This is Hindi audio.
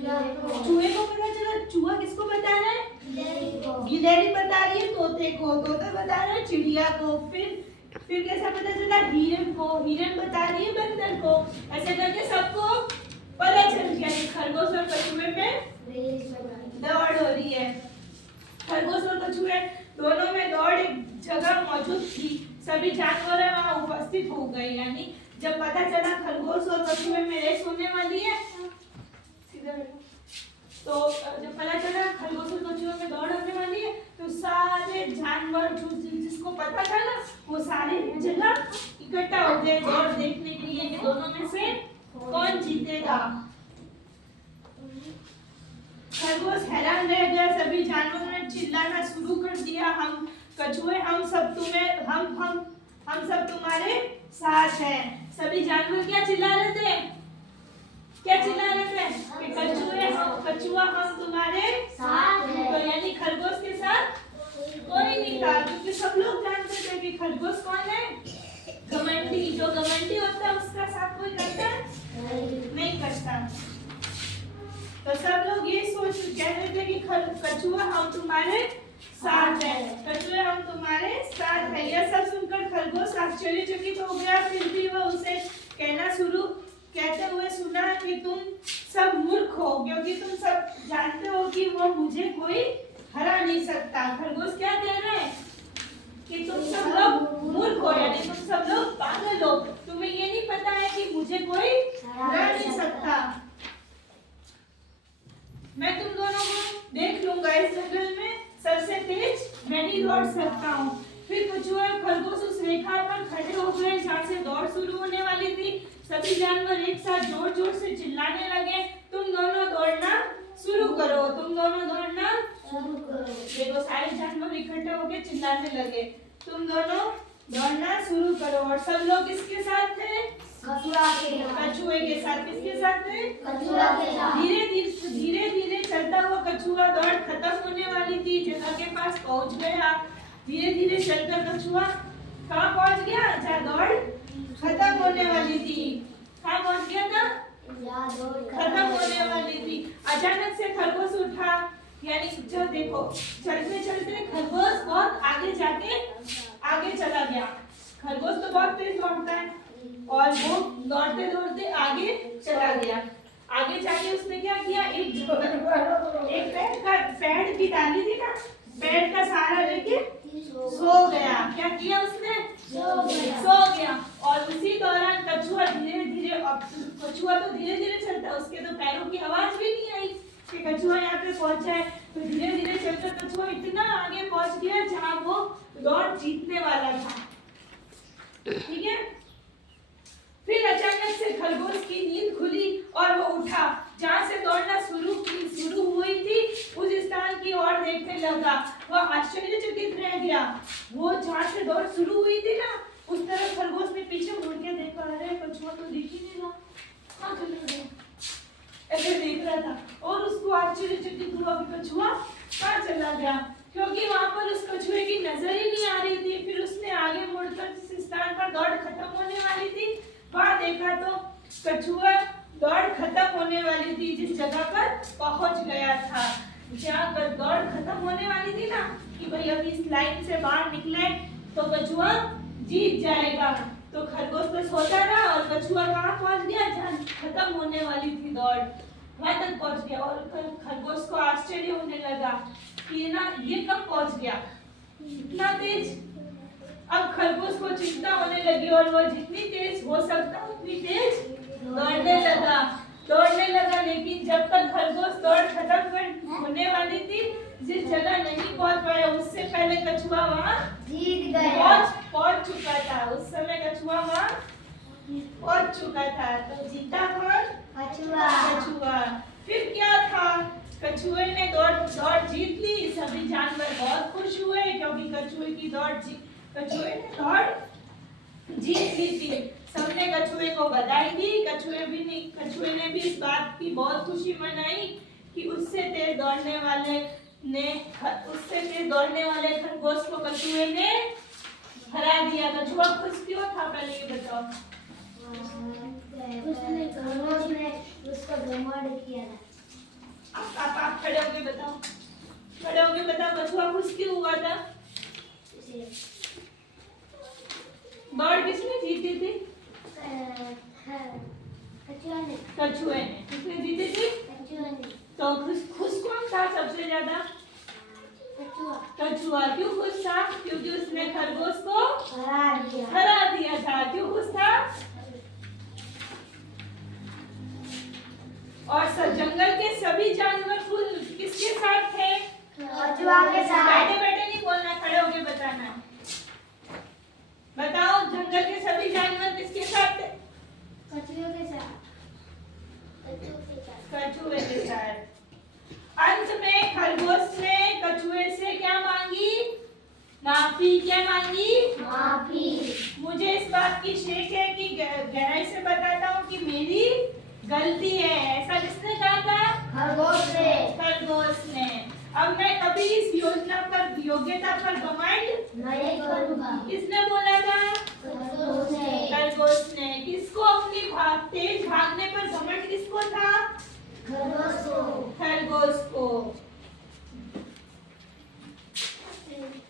चूहे को पता चला। चूहा किसको बता रहा है? गिलहरी बता रही है तोते को, तोता बता रहा है चिड़िया को। फिर कैसा पता चला? हिरन को, हिरन बता रही है बंदर को। ऐसे करके सबको पता चल गया कि खरगोश और कछुए में दौड़ हो रही है। खरगोश और कछुए दोनों में दौड़ एक जगह मौजूद थी। सभी जानवर वहां उपस्थित हो गए। यानी जब पता चला खरगोश और कछुए में रेस होने वाली है, तो जब पता चला खरगोश और कछुए में दौड़ होने वाली है, तो सारे जानवर जिसको पता था ना, वो सारे एक जगह इकट्ठा हो गए दौड़ देखने के लिए कि दोनों में से कौन जीतेगा। खरगोश हैरान रह गया। सभी जानवरों ने चिल्लाना शुरू कर दिया, हम कछुए हम सब तुम्हारे साथ हैं। सभी जानवर क्या चिल्ला रहे थे? क्या चिल्ला रहे थे? कि कछुआ हम तुम्हारे साथ हैं। तो यानी खरगोश के साथ कोई नहीं था, क्योंकि सब लोग जानते थे कि खरगोश कौन है? घमंडी। जो घमंडी होता है उसका साथ कोई करता नहीं करता। तो सब लोग ये सोच कह रहे थे कि कछुआ हम तुम्हारे साथ है, कछुए हम तुम्हारे साथ है। यह सब सुनकर खरगोश आश्चर्यचकित हो गया। फिर भी वह उसे कहते हुए सुना कि तुम सब मूर्ख हो, क्योंकि तुम सब जानते हो कि वो मुझे कोई हरा नहीं सकता। खरगोश क्या कह रहे हैं? कि तुम सब लोग मूर्ख हो, यानी तुम सब लोग पागल हो। तुम्हें ये नहीं पता है कि मुझे कोई हरा नहीं सकता। मैं तुम दोनों को देख लूंगा, इस जंगल में सबसे तेज मैं ही दौड़ सकता हूँ। फिर कछुआ और खरगोश उस रेखा पर खड़े हो गए जहाँ से दौड़ शुरू होने वाली थी। सभी जानवर एक साथ जोर जोर से चिल्लाने लगे, तुम दोनों दौड़ना शुरू करो, तुम दोनों दौड़ना शुरू करो। देखो सारे जानवर इकट्ठे होकर चिल्लाने लगे, तुम दोनों दौड़ना शुरू करो। और सब लोग किसके साथ थे? कछुए के साथ। किसके साथ थे? कछुआ के साथ। धीरे धीरे चलता हुआ कछुआ दौड़ खत्म होने वाली थी, जगह के पास पहुंच गया। धीरे धीरे चलकर कछुआ कहाँ पहुंच गया? जहाँ दौड़ खत्म होने वाली थी। कहाँ पहुंच गया था? खत्म होने वाली थी। अचानक से खरगोश उठा, यानी जो देखो चलते चलते खरगोश बहुत आगे चला गया। खरगोश तो बहुत तेज दौड़ता है और वो दौड़ते दौड़ते आगे चला गया। आगे जाके उसने क्या किया? एक पेड़ की डाली थी ना, पेड़ का सहारा लेके सो गया। क्या किया उसने? सो गया। और उसी दौरान कछुआ धीरे धीरे, कछुआ तो धीरे धीरे चलता, उसके तो पैरों की आवाज भी नहीं आई कि कछुआ यहाँ पे पहुंचा है। तो धीरे धीरे चलकर कछुआ इतना आगे पहुंच गया जहाँ वो दौड़ जीतने वाला था। ठीक है। फिर अचानक से खरगोश की नींद खुली और वो उठा। जहाँ से दौड़ना शुरू हुई थी उस स्थान की ओर देखने लगा। वह आश्चर्यचकित रह गया। वो जहाँ से दौड़ शुरू हुई थी ना, उस तरफ खरगोश ने पीछे मुड़ के देखा, अरे कछुआ तो दिख ही नहीं रहा, कहाँ चला गया? ऐसे देख रहा था और उसको आश्चर्यचकित हुआ कि कछुआ कहाँ चला गया, क्योंकि वहाँ पर उस कछुए की नजर ही नहीं आ रही थी। फिर उसने आगे मुड़कर जिस स्थान पर दौड़ खत्म होने वाली थी वहां देखा तो कछुआ दौड़ खत्म होने वाली थी जिस जगह पर पहुंच गया था। जहाँ पर दौड़ खत्म होने वाली थी ना, कि भाई अभी इस लाइन से बाहर निकले तो कछुआ जीत जाएगा। तो खरगोश तो सोता रहा और कछुआ कहाँ पहुंच गया? जहाँ खत्म होने वाली थी दौड़, वहां तक पहुंच गया। और खरगोश को आश्चर्य होने लगा कि ना ये कब पहुंच गया इतना तेज। अब खरगोश को चिंता होने लगी और वो जितनी तेज हो सकता उतनी तेज दौड़ने लगा। लेकिन जब तक खरगोश दौड़ खत्म होने वाली थी, जिस जगह नहीं पहुंच पाया उससे पहले कछुआ वहां जीत गया, पहुंच चुका था। उस समय कछुआ वहां पहुंच चुका था। तो जीता कौन? कछुआ। फिर क्या था? कछुए ने दौड़ जीत ली। सभी जानवर बहुत खुश हुए क्योंकि कछुए ने दौड़ जीत ली थी। सबने कछुए को बधाई दी। कछुए ने भी इस बात की बहुत खुशी मनाई कि उससे तेज दौड़ने वाले खरगोश को कछुए ने हरा दिया। कछुआ खुश क्यों था, पहले ये बताओ। उसने खरगोश ने उसको घमंड किया था। आप खड़े होके बताओ, खड़े होके बताओ कछुआ खुश क्यों हुआ था? दौड़ किसने जीती थी? कछुए ने। किसने जीती थी? तो खुश कौन था सबसे ज्यादा? कछुआ। क्यों खुश था? क्योंकि उसने खरगोश को हरा दिया था। क्यों खुश था? और जंगल के सभी जानवर किसके साथ थे? कछुआ के साथ। बैठे बैठे नहीं बोलना, खड़े होके बताना। बताओ जंगल के सभी जानवर किसके साथ थे? कछुए के साथ। कछुए के साथ। अंत में खरगोश ने कछुए से क्या मांगी? माफी। क्या मांगी? माफी। मुझे इस बात की शेक है कि गहराई से बताता हूँ कि मेरी गलती है। ऐसा किसने कहा था? खरगोश ने। खरगोश ने। अब मैं कभी इस योजना पर योग्यता पर घमंड नहीं करूँगा। किसने बोला था?